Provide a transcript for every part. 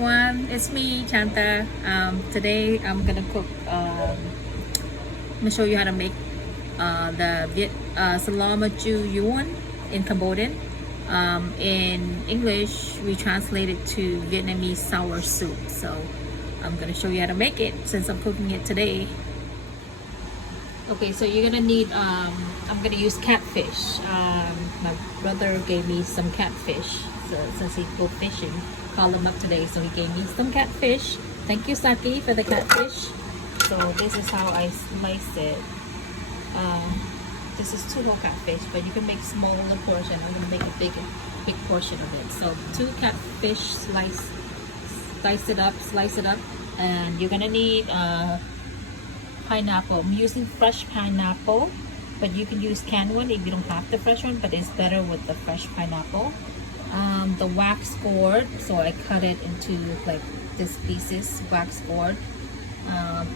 everyone, it's me Chanta. Today I'm gonna cook. I'm gonna show you how to make machu Yuen in Cambodian. In English, we translate it to Vietnamese sour soup. So I'm gonna show you how to make it since I'm cooking it today. Okay, so you're gonna need. I'm gonna use catfish. My brother gave me some catfish. So since he go fishing, called him up today, so he gave me some catfish. Thank you, Saki, for the catfish. So this is how I slice it. This is 2 whole catfish, but you can make smaller portion. I'm gonna make a big portion of it. So 2 catfish, slice it up, and you're gonna need pineapple. I'm using fresh pineapple, but you can use canned one if you don't have the fresh one, but it's better with the fresh pineapple. The wax gourd, so I cut it into like this pieces, wax gourd.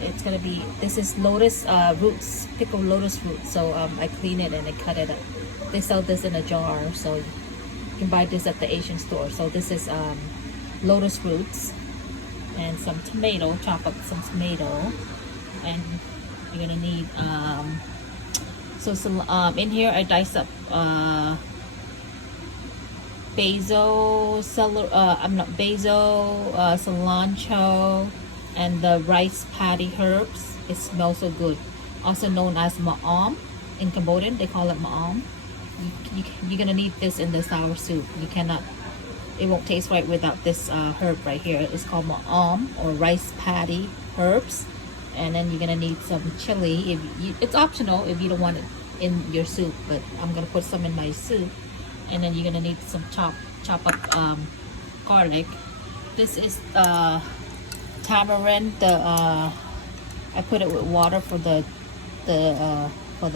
It's gonna be, this is lotus roots, pickled lotus roots. So I clean it and I cut it up. They sell this in a jar, so you can buy this at the Asian store. So this is lotus roots and some tomato, chop up some tomato, and you're gonna need in here I dice up basil, cilantro, and the rice paddy herbs. It smells so good. Also known as maam in Cambodian, they call it maam. You're gonna need this in the sour soup. You cannot, it won't taste right without this herb right here. It's called maam or rice paddy herbs. And then you're gonna need some chili. It's optional if you don't want it in your soup, but I'm gonna put some in my soup. And then you're gonna need some chop up garlic. This is tamarind. I put it with water for the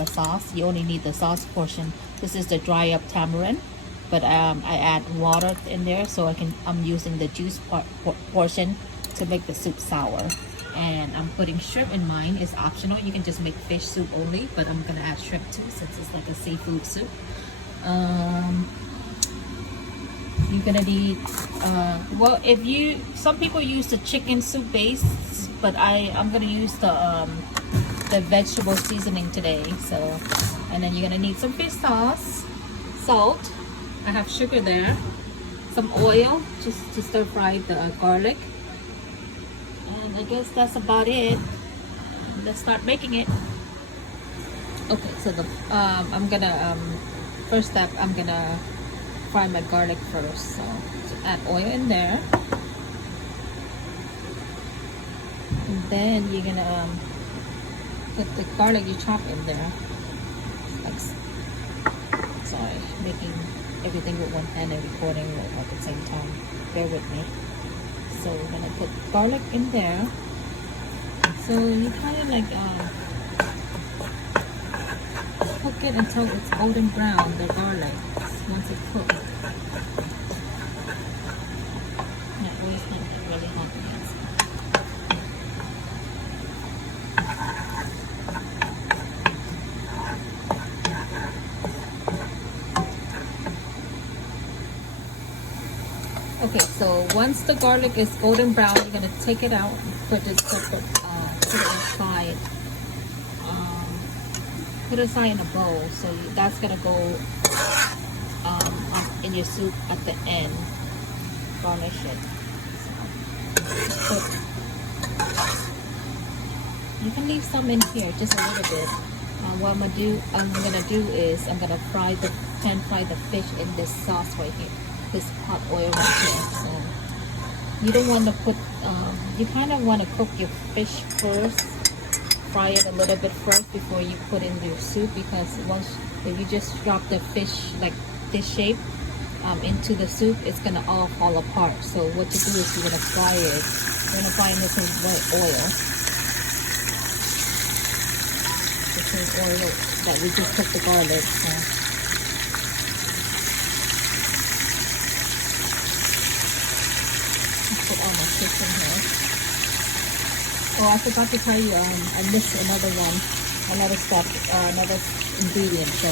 sauce. You only need the sauce portion. This is the dry up tamarind, but I add water in there, so I'm using the juice portion to make the soup sour. And I'm putting shrimp in mine. It's optional. You can just make fish soup only, but I'm gonna add shrimp too since it's like a seafood soup. You're gonna need well, some people use the chicken soup base, but I'm gonna use the vegetable seasoning today. So, and then you're gonna need some fish sauce, salt, I have sugar there, some oil just to stir fry the garlic, and I guess that's about it. Let's start making it. Okay, so I'm gonna first step, I'm gonna fry my garlic first. So add oil in there, and then you're gonna put the garlic you chop in there. Sorry, making everything with one hand and recording at the same time. Bear with me. So we're gonna put garlic in there. So you kind of like cook it until it's golden brown, the garlic, once it's cooked. That way it's not really hot yet. Okay, so once the garlic is golden brown, you're gonna take it out and put it aside. Put it aside in a bowl, so that's gonna go in your soup at the end. Garnish it. So, you can leave some in here, just a little bit. What I'm gonna do is I'm gonna fry the fish in this sauce right here, this hot oil right here. So you don't want to put. You kind of want to cook your fish first. Fry it a little bit first before you put in your soup, because if you just drop the fish like this shape into the soup, it's gonna all fall apart. So what you do is you're gonna fry it. You're gonna fry this in white oil. The same oil that we just cooked the garlic. So. Put all my fish in here. Oh, I forgot to tell you, I missed another step, another ingredient. So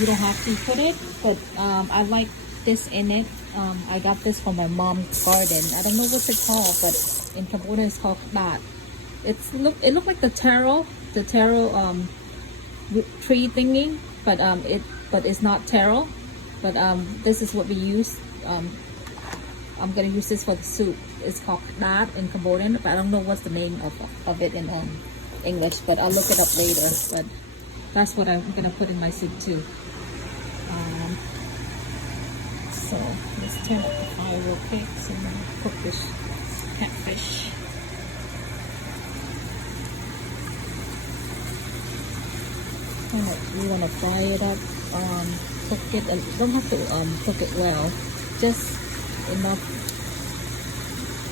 you don't have to put it, but I like this in it I got this from my mom's garden. I don't know what's it called, but in Cambodia it's called that. It looked like the taro tree thingy, but it's not taro. But this is what we use. I'm gonna use this for the soup. It's called that in Cambodian, but I don't know what's the name of it in English. But I'll look it up later. But that's what I'm gonna put in my soup too. So let's turn up the fire real quick so I'm gonna cook this catfish. You wanna fry it up, cook it, and you don't have to cook it well, just enough.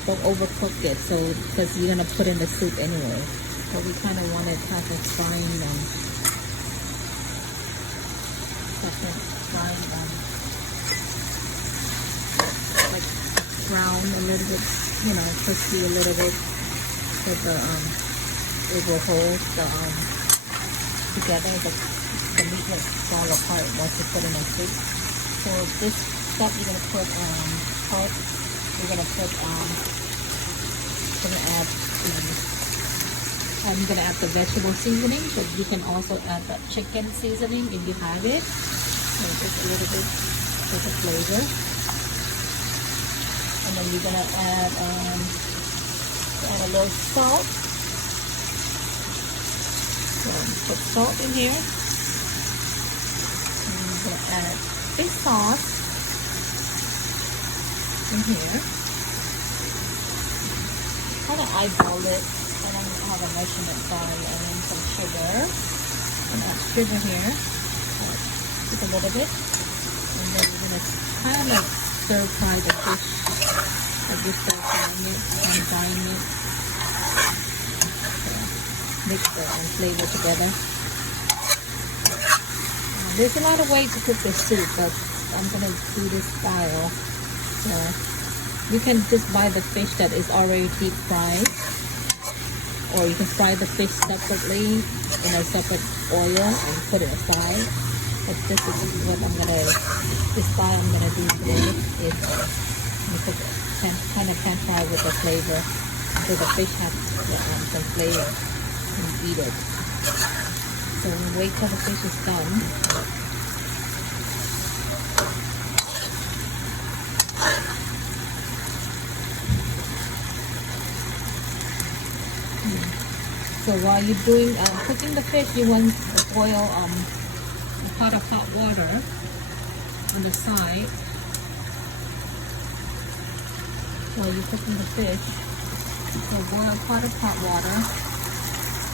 Don't overcook it, so because you're gonna put in the soup anyway. But we kind of want it to have a frying like brown a little bit, you know, crispy a little bit, so the it will hold the together. The meat will fall apart once you put in the soup. So this stuff you're gonna put pork. We're gonna put I'm gonna add the vegetable seasoning, but you can also add the chicken seasoning if you have it. So just a little bit for the flavor. And then you're gonna add a little salt. So put salt in here. And I'm gonna add fish sauce in here. Kind of eyeball it. I don't have a measurement bag. And then some sugar. And add sugar here. Just a little bit. And then we're gonna kind of like stir fry the fish. Like just stir frying it and frying it. So mix the flavor together. There's a lot of ways to cook this soup, but I'm gonna do this style. So you can just buy the fish that is already deep fried, or you can fry the fish separately in a separate oil and put it aside. But this is what this style I'm gonna do today is kind of pan fry with the flavor, so the fish has some flavor and eat it. So wait till the fish is done. So while you're doing cooking the fish, you want to boil a pot of hot water on the side while you're cooking the fish. So boil a pot of hot water.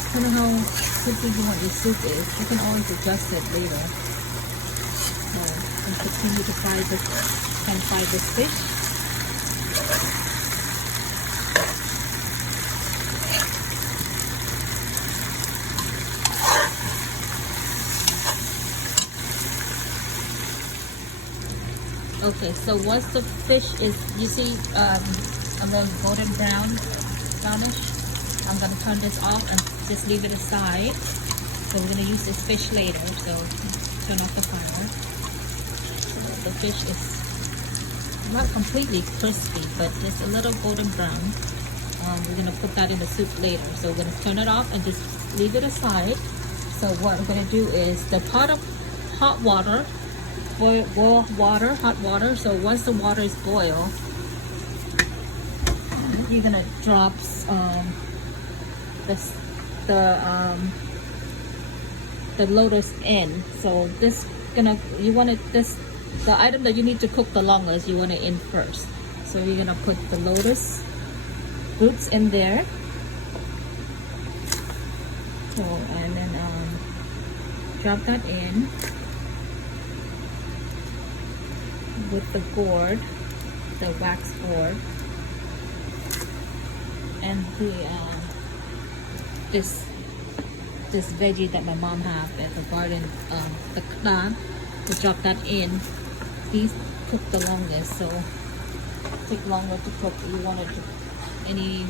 Depending on how quickly you want your soup is, you can always adjust it later. So and continue to fry this fish. Okay, so once the fish is, you see, a little golden brownish, I'm gonna turn this off and just leave it aside. So we're gonna use this fish later. So turn off the fire. So the fish is not completely crispy, but just a little golden brown. We're gonna put that in the soup later. So we're gonna turn it off and just leave it aside. So what we're gonna do is the pot of hot water. Boil water, hot water. So once the water is boiled, you're gonna drop the Lotus in. So the item that you need to cook the longest, you want it in first. So you're gonna put the Lotus roots in there. So and then drop that in with the gourd, the wax gourd, and the this veggie that my mom have at the garden, the kna. To drop that in. These cook the longest, so take longer to cook. You want to any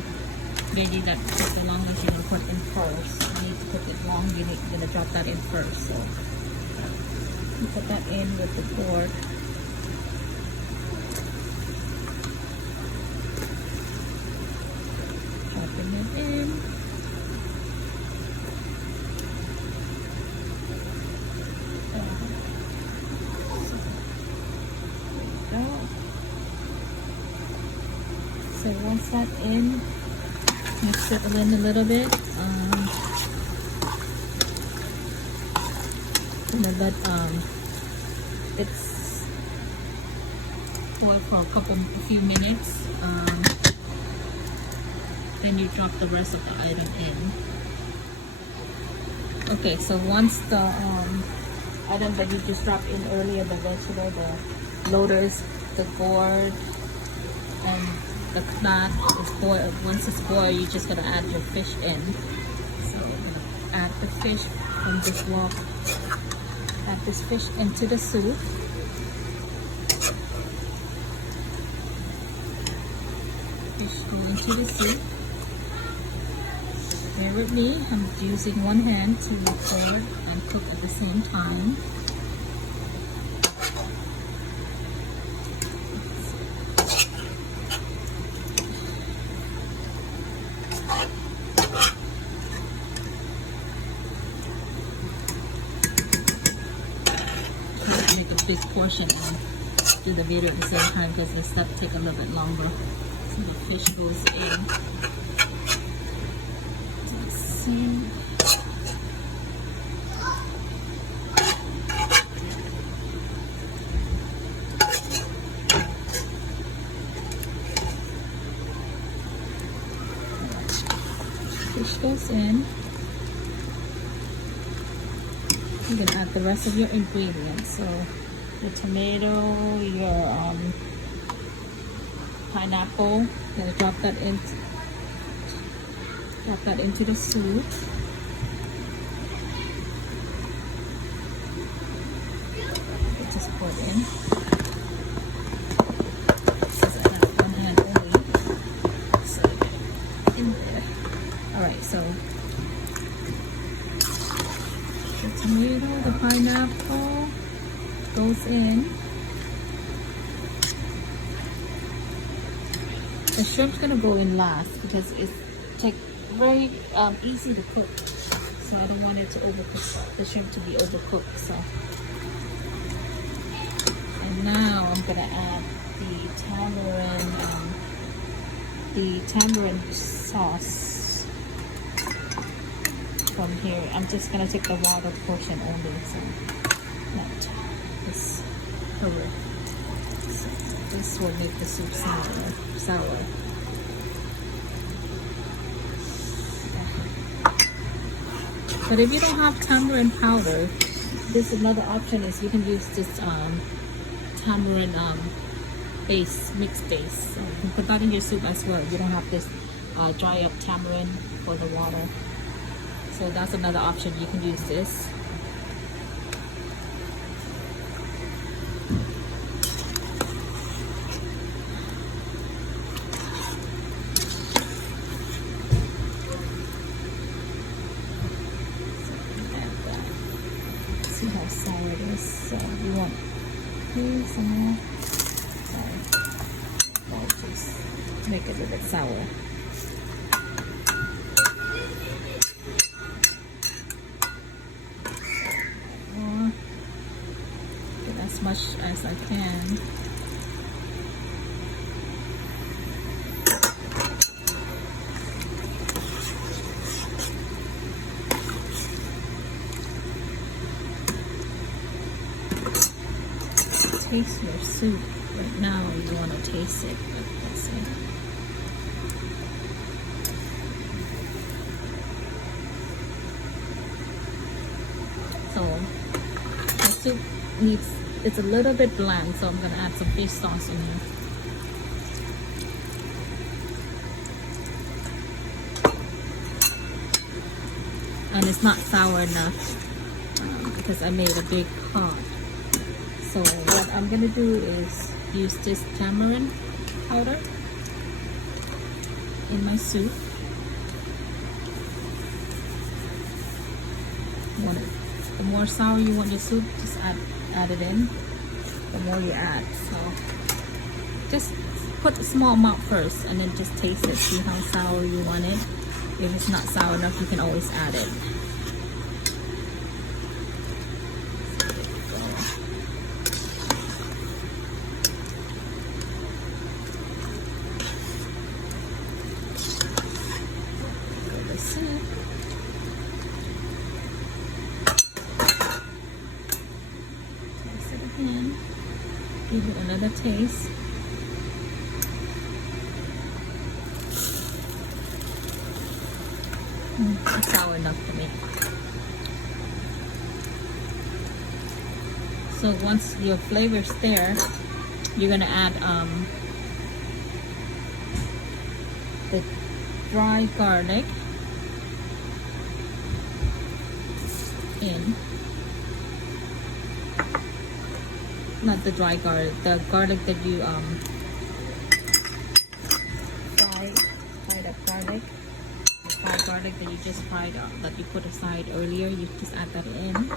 veggie that took the longest, you're gonna put in first. You need to cook it long. You're gonna drop that in first. So you put that in with the gourd. So once that's in, mix it in a little bit. And then let it's boil for a few minutes. Then you drop the rest of the item in. Okay, so once the item that you just dropped in earlier, the vegetable, the lotus, the gourd, and the knot is boiled. Once it's boiled, you're just gonna add your fish in. So add the fish from this wok. Add this fish into the soup. Fish go into the soup. Bear with me, I'm using one hand to record and cook at the same time. Try to make a big portion and do the video at the same time because the step take a little bit longer. So the fish goes in. Fish goes in. You can add the rest of your ingredients. So your tomato, your pineapple. Gonna drop that in. Drop that into the soup. Just pour it in. Because I have one hand only. So in there. Alright, so the tomato, the pineapple goes in. The shrimp's gonna go in last because it's very easy to cook, so I don't want it to overcook, the shrimp to be overcooked. So, and now I'm gonna add the tamarind sauce from here. I'm just gonna take the water portion only, so let this cover. So this will make the soup sour. But if you don't have tamarind powder, this another option is you can use this tamarind mixed base. So you can put that in your soup as well. You don't have this dry up tamarind for the water. So that's another option. You can use this. See how sour it is. So you want some more. Sorry. I'll just make it a little bit sour. More. Get as much as I can. Taste your soup. Right now you want to taste it. Let's see. So the soup it's a little bit bland, so I'm gonna add some fish sauce in here. And it's not sour enough because I made a big pot. So what I'm gonna do is use this tamarind powder in my soup. The more sour you want your soup, just add it in. The more you add, so just put a small amount first, and then just taste it. See how sour you want it. If it's not sour enough, you can always add it. give it another taste. It's sour enough for me. So once your flavor's there, you're gonna add the dry garlic in. Not the dry garlic, the garlic that you fried up garlic. The fried garlic that you just fried up, that you put aside earlier, you just add that in.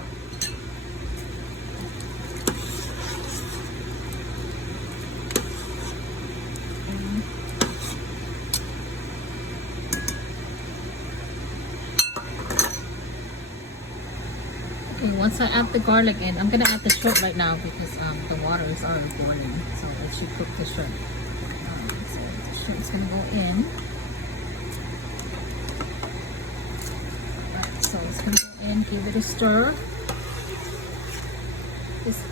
Okay, once I add the garlic in, I'm gonna add the shrimp right now because the water is already boiling, so it should cook the shrimp. So the shrimp's gonna go in. Alright, so it's gonna go in, give it a stir. Just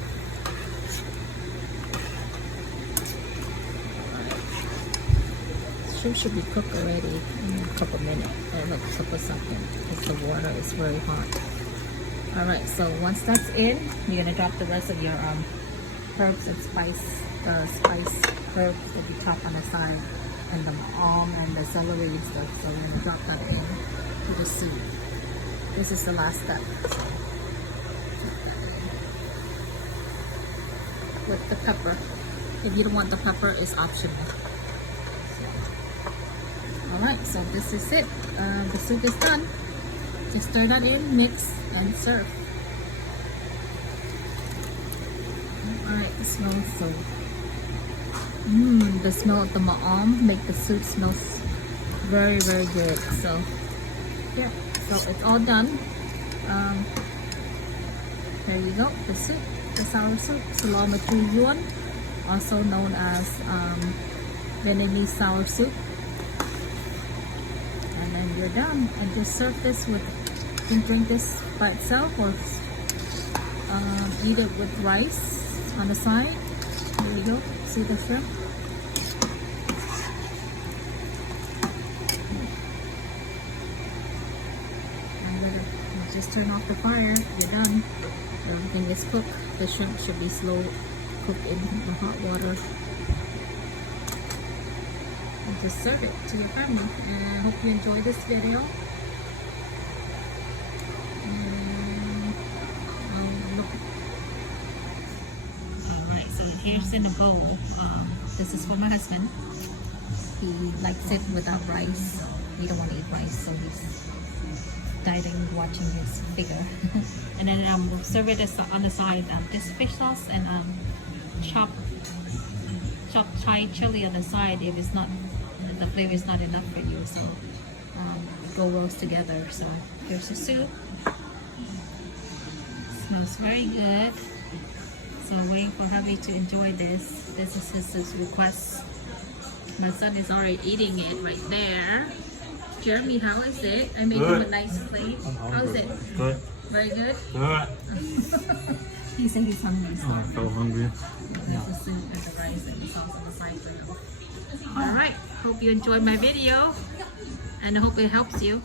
shrimp should be cooked already in a couple minutes, or a couple seconds, because the water is very hot. Alright, so once that's in, you're gonna drop the rest of your herbs and spice herbs that you chop on the side, and the and the celery and stuff. So we're gonna drop that in to the soup. This is the last step. So drop that in with the pepper. If you don't want the pepper, it's optional. Alright, so this is it. The soup is done. Just stir that in, mix, and serve. Alright, it smells so... the smell of the ma'am make the soup smell very, very good. So, yeah, so it's all done. There you go, the soup, the sour soup, Cilantro Yuen, also known as Vietnamese sour soup. And then you're done. And just serve this with, you can drink this by itself or eat it with rice on the side. There you go. See the shrimp? And just turn off the fire. You're done. Everything is cooked. The shrimp should be slow cooked in the hot water. Just serve it to your family, and I hope you enjoy this video. Alright, so here's in a bowl. This is for my husband. He likes it without rice. He don't want to eat rice, so he's dieting, watching his figure. And then we'll serve it as on the side. This fish sauce and chopped Thai chili on the side. If it's not, the flavor is not enough for you, so go roast together. So here's the soup. Smells very good. So waiting for hubby to enjoy this. This is his request. My son is already eating it right there. Jeremy, how is it? I made him a nice plate. How is it? Good. Very good? Good. He said he's hungry. So. I'm so hungry. There's the soup and the rice and the sauce on the side for him. Alright, hope you enjoyed my video and I hope it helps you.